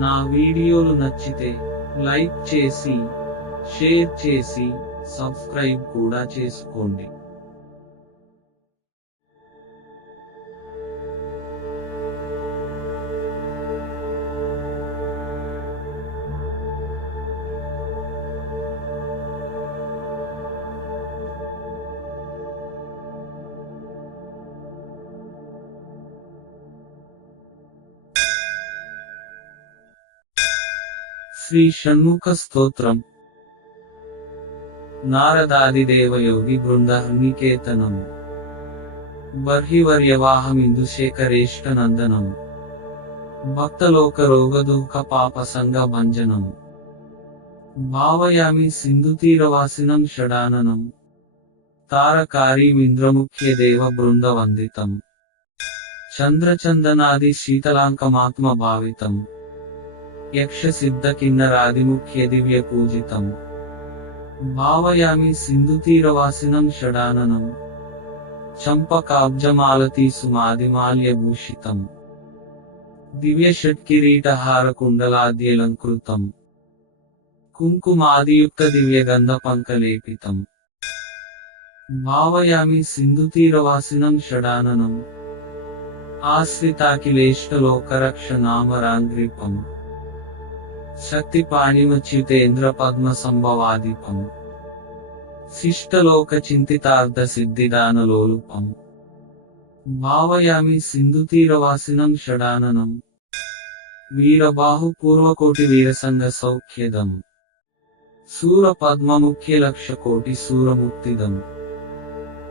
నా వీడియోలు నచ్చితే లైక్ చేసి, షేర్ చేసి, సబ్స్క్రైబ్ కూడా చేసుకోండి. శ్రీ షణ్ముఖ స్తోత్రం. నారదాదిదేవయోగి బృందహనికేతనం బర్హివర్యవాహమిందుశేఖరేష్టనందనం భక్తలోకరోగదుఃఖ పాపసంగ భంజనం భావయామి సింధుతీరవాసినం షడాననం తారకారీమింద్రముఖ్యదేవ బృందవందితం చంద్రచందనాది శీతలాంకమాత్మ భావితం యక్షసిద్ధకిన్నరాదిముఖ్య దివ్య పూజితం భావయామి సింధుతీరవాసినం షడాననం చంపకాబ్జమాలతీ సుమాదిమాల్యభూషితం దివ్య షట్కిరీటహార కుండలాద్యలంకృతం కుంకుమాదియుక్త దివ్యగంధ పంకలేపితం భావయామి సింధుతీరవాసినం షడాననం ఆశ్రితాఖిలేష్టలోకరక్షణామరాంగ్రీపం శక్తిపాణిమచ్యుతేంద్ర పద్మ సంభవాదిపం శిష్టలోక చింతితార్థ సిద్ధిదానలోలుపం భావయామి సింధుతీరవాసినం షడాననం వీరబాహు పూర్వకోటి వీరసంగ సౌఖ్యదం శూర పద్మముఖ్య లక్ష కోటి శూరముక్తిదం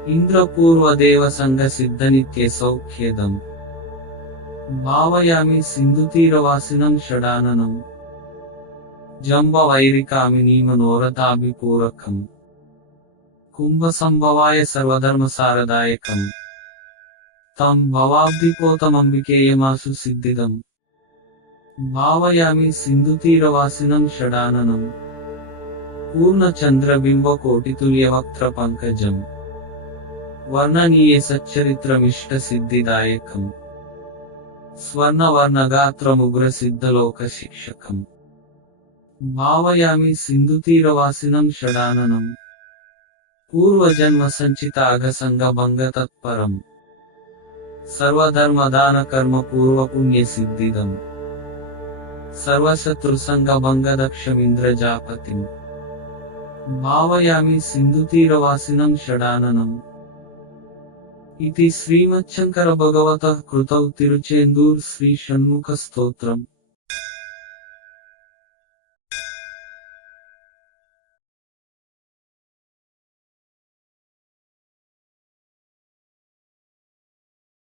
ఇంద్రపూర్వదేవ సంగ సిద్ధ నిత్య సౌఖ్యదం భావయామి సింధుతీరవాసినం షడాననం జంబ వైరికామినీ మనోరథాభిపూరకం కుంభ సంభవాయ సర్వధర్మసారదాయకం తం భవాబ్ధిపోతమంబికేయమాసు సిద్ధిదం భావయామి సింధుతీరవాసినం షడాననం పూర్ణచంద్రబింబ కోటితుల్యవక్త్ర పంకజం వర్ణనీయ సచ్చరిత్రమిష్ట సిద్ధిదాయకం స్వర్ణవర్ణగాత్రముగ్ర సిద్ధలోక శిక్షకం భావయామి సింధుతీరవాసినం షడాననం పూర్వజన్మ సంచితాఘసంగ భంగ తత్పరం సర్వధర్మదాన కర్మ పూర్వ పుణ్య సిద్ధిదం సర్వశత్రుసంగ భంగ దక్షమింద్రజాపతిం భావయామి సింధుతీరవాసినం షడాననం ఇది శ్రీమచ్చంకర భగవతః కృతౌ తిరుచేందూర్ శ్రీ షణ్ముఖ స్తోత్రం.